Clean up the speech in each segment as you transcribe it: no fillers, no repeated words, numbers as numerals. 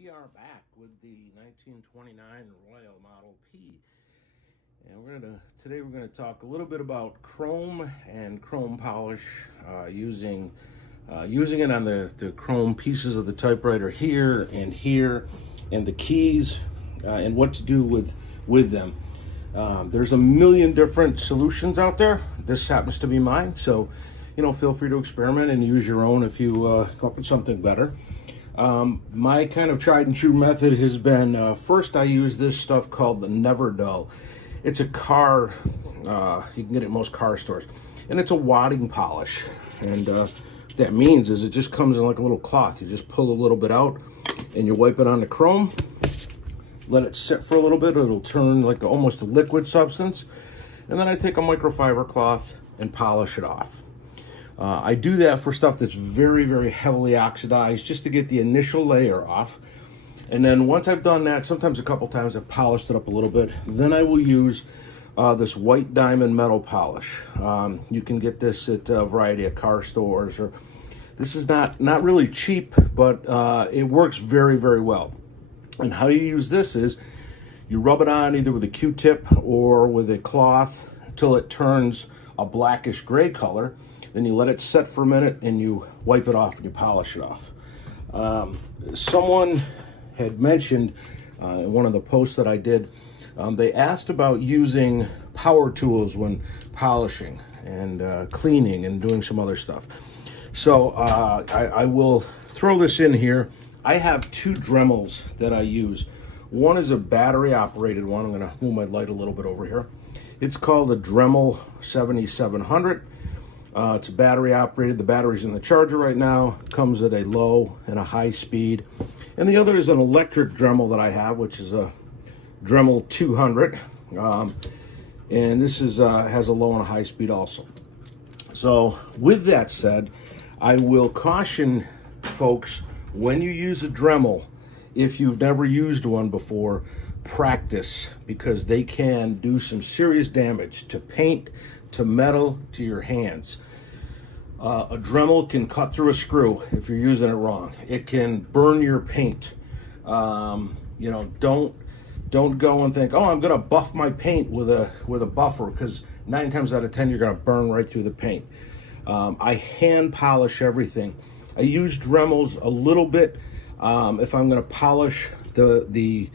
We are back with the 1929 Royal Model P, and today we're gonna talk a little bit about chrome and chrome polish, using it on the chrome pieces of the typewriter here, and the keys, and what to do with them. There's a million different solutions out there. This happens to be mine, so feel free to experiment and use your own if you come up with something better. My kind of tried and true method has been, first I use this stuff called the Never Dull. It's a car, you can get it in most car stores, and it's a wadding polish. And what that means is it just comes in like a little cloth. You just pull a little bit out and you wipe it on the chrome, let it sit for a little bit, it'll turn like almost a liquid substance. And then I take a microfiber cloth and polish it off. I do that for stuff that's very, very heavily oxidized, just to get the initial layer off. And then once I've done that, sometimes a couple times I've polished it up a little bit, then I will use this white diamond metal polish. You can get this at a variety of car stores, or this is not really cheap, but it works very, very well. And how you use this is you rub it on either with a Q-tip or with a cloth until it turns a blackish gray color. Then you let it set for a minute and you wipe it off and you polish it off. Someone had mentioned in one of the posts that I did, they asked about using power tools when polishing and cleaning and doing some other stuff. So I will throw this in here. I have two Dremels that I use. One is a battery operated one. I'm gonna move my light a little bit over here. It's called a Dremel 7700. It's battery operated. The battery's in the charger right now. Comes at a low and a high speed. And the other is an electric Dremel that I have, which is a Dremel 200. And this is has a low and a high speed also. So with that said, I will caution folks, when you use a Dremel, if you've never used one before, practice, because they can do some serious damage to paint, to metal, to your hands. A Dremel can cut through a screw if you're using it wrong. It can burn your paint. Don't go and think, oh, I'm gonna buff my paint with a buffer, because 9 times out of 10 you're gonna burn right through the paint. I hand polish everything. I use Dremels a little bit if I'm gonna polish the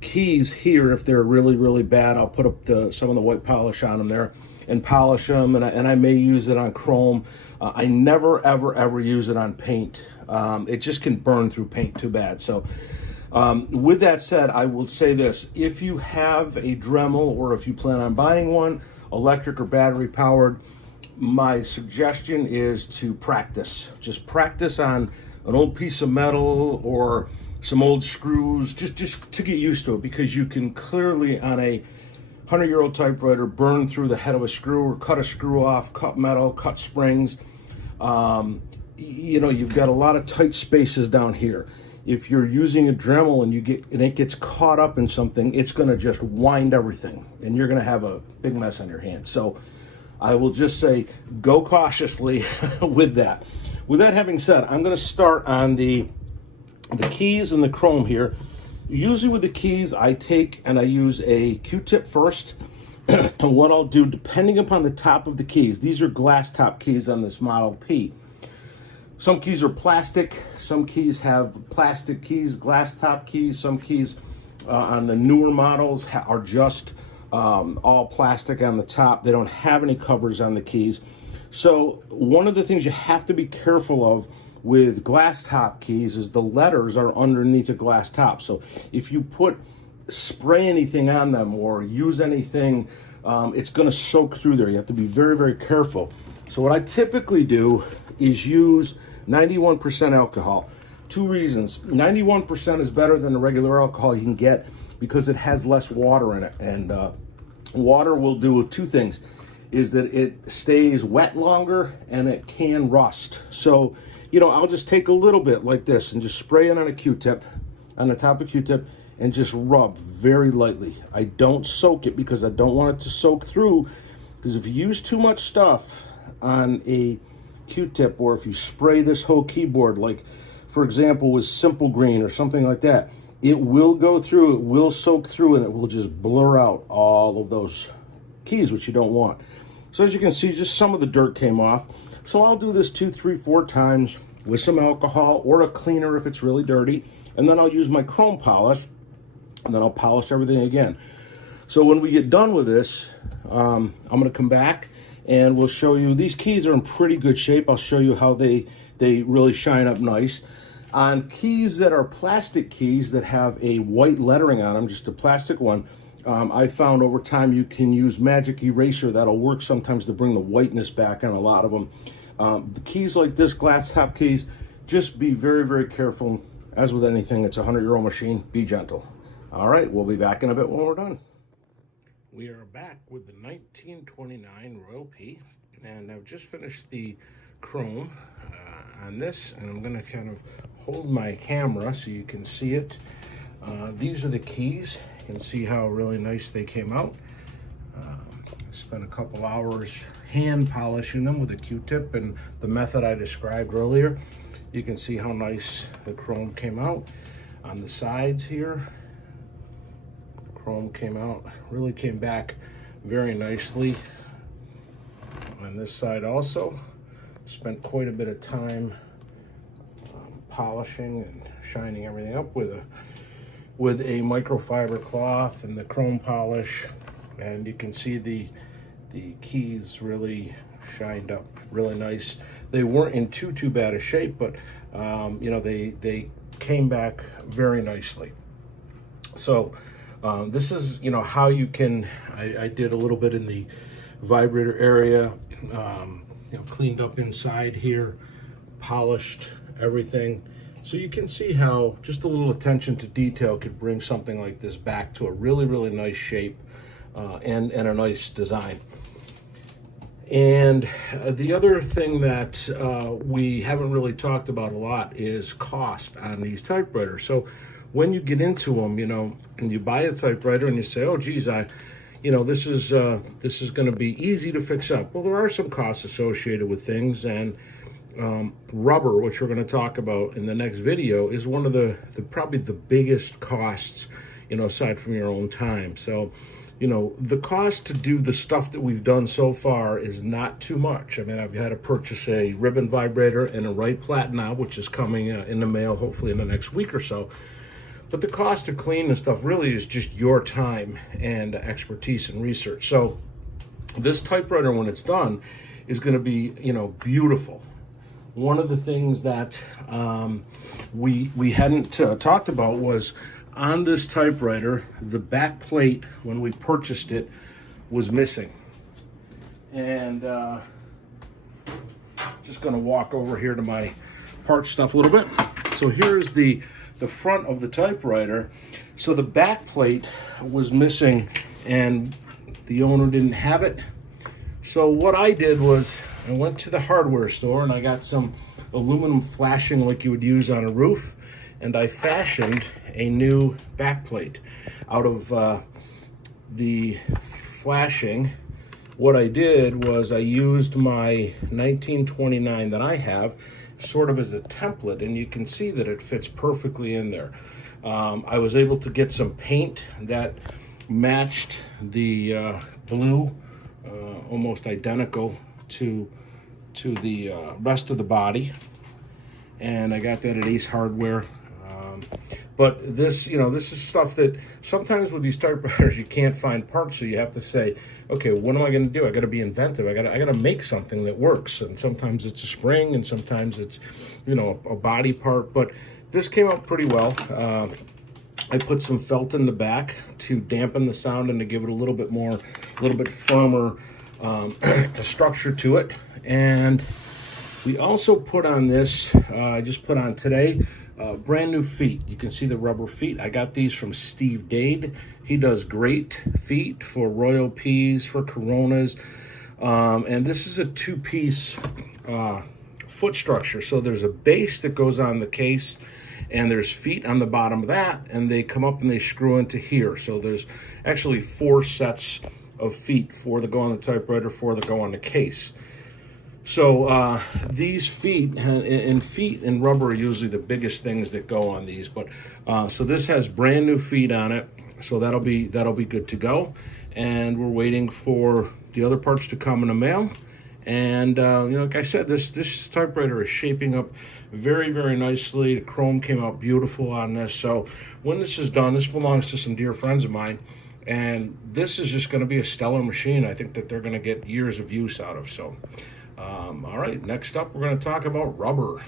keys here. If they're really, really bad, I'll put up some of the white polish on them there and polish them, and I may use it on chrome. I never, ever use it on paint. It just can burn through paint too bad. So with that said, I will say this: if you have a Dremel, or if you plan on buying one, electric or battery powered, my suggestion is to practice. Just practice on an old piece of metal or some old screws, just to get used to it, because you can clearly, on a 100-year-old typewriter, burn through the head of a screw, or cut a screw off, cut metal, cut springs. You've got a lot of tight spaces down here. If you're using a Dremel and it gets caught up in something, it's going to just wind everything, and you're going to have a big mess on your hands. So I will just say, go cautiously with that. With that having said, I'm going to start on the keys and the chrome here. Usually with the keys, I take and I use a Q-tip first. And what I'll do, depending upon the top of the keys, these are glass top keys on this Model P. Some keys are plastic, some keys have plastic keys, glass top keys. Some keys on the newer models are just all plastic on the top. They don't have any covers on the keys. So one of the things you have to be careful of with glass top keys is the letters are underneath a glass top. So if you spray anything on them or use anything, it's going to soak through there. You have to be very, very careful. So what I typically do is use 91% alcohol. 2 reasons. 91% is better than the regular alcohol you can get because it has less water in it. And water will do 2 things, is that it stays wet longer and it can rust. So I'll just take a little bit like this and just spray it on a Q-tip, on the top of a Q-tip, and just rub very lightly. I don't soak it because I don't want it to soak through, because if you use too much stuff on a Q-tip, or if you spray this whole keyboard like for example, was simple green or something like that, it will go through, it will soak through, and it will just blur out all of those keys, which you don't want. So as you can see, just some of the dirt came off. So I'll do this 2, 3, 4 times with some alcohol or a cleaner if it's really dirty. And then I'll use my chrome polish, and then I'll polish everything again. So when we get done with this, I'm gonna come back and we'll show you, these keys are in pretty good shape. I'll show you how they really shine up nice. On keys that are plastic keys that have a white lettering on them, just a plastic one, I found over time you can use magic eraser. That'll work sometimes to bring the whiteness back on a lot of them. The keys like this, glass top keys, just be very, very careful. As with anything, it's a 100-year-old machine. Be gentle. All right, we'll be back in a bit when we're done. We are back with the 1929 Royal P, and I've just finished the chrome on this, and I'm going to kind of hold my camera so you can see it. These are the keys. You can see how really nice they came out. I spent a couple hours hand polishing them with a Q-tip and the method I described earlier. You can see how nice the chrome came out. On the sides here, chrome came out, really came back very nicely. On this side also, spent quite a bit of time polishing and shining everything up with a microfiber cloth and the chrome polish, and you can see the keys really shined up really nice. They weren't in too bad a shape, but you know, they came back very nicely. So this is, you know, how you can, I did a little bit in the vibrator area, you know, cleaned up inside here, polished everything. So you can see how just a little attention to detail could bring something like this back to a really, really nice shape and a nice design. And the other thing that we haven't really talked about a lot is cost on these typewriters. So when you get into them, you know, and you buy a typewriter and you say, oh geez, you know, this is going to be easy to fix up. Well, there are some costs associated with things, and rubber, which we're going to talk about in the next video, is one of the probably the biggest costs, you know, aside from your own time. So, you know, the cost to do the stuff that we've done so far is not too much. I mean, I've had to purchase a ribbon vibrator and a Wright Platinum, which is coming in the mail hopefully in the next week or so. But the cost to clean the stuff really is just your time and expertise and research. So this typewriter, when it's done, is going to be, you know, beautiful. One of the things that we hadn't talked about was on this typewriter, the back plate, when we purchased it, was missing. And just going to walk over here to my part stuff a little bit. So here's the front of the typewriter. So the back plate was missing and the owner didn't have it. So what I did was I went to the hardware store and I got some aluminum flashing like you would use on a roof, and I fashioned a new back plate out of the flashing. What I did was I used my 1929 that I have sort of as a template, and you can see that it fits perfectly in there. I was able to get some paint that matched the blue, almost identical to the rest of the body, and I got that at Ace Hardware. But this, you know, this is stuff that sometimes with these typewriters you can't find parts, so you have to say, okay, what am I going to do? I got to be inventive. I got to make something that works. And sometimes it's a spring, and sometimes it's, you know, a body part. But this came out pretty well. I put some felt in the back to dampen the sound and to give it a little bit firmer structure to it. And we also put on this, I just put on today, brand new feet. You can see the rubber feet. I got these from Steve Dade. He does great feet for Royal Ps, for Coronas. And this is a two-piece foot structure. So there's a base that goes on the case, and there's feet on the bottom of that, and they come up and they screw into here. So there's actually 4 sets of feet, 4 that go on the typewriter, 4 that go on the case. So these feet, and feet and rubber are usually the biggest things that go on these. But so this has brand new feet on it, so that'll be good to go. And we're waiting for the other parts to come in the mail. And you know, like I said, this typewriter is shaping up very, very nicely. The chrome came out beautiful on this. So when this is done, this belongs to some dear friends of mine. And this is just going to be a stellar machine. I think that they're going to get years of use out of. So, all right, next up, we're going to talk about rubber.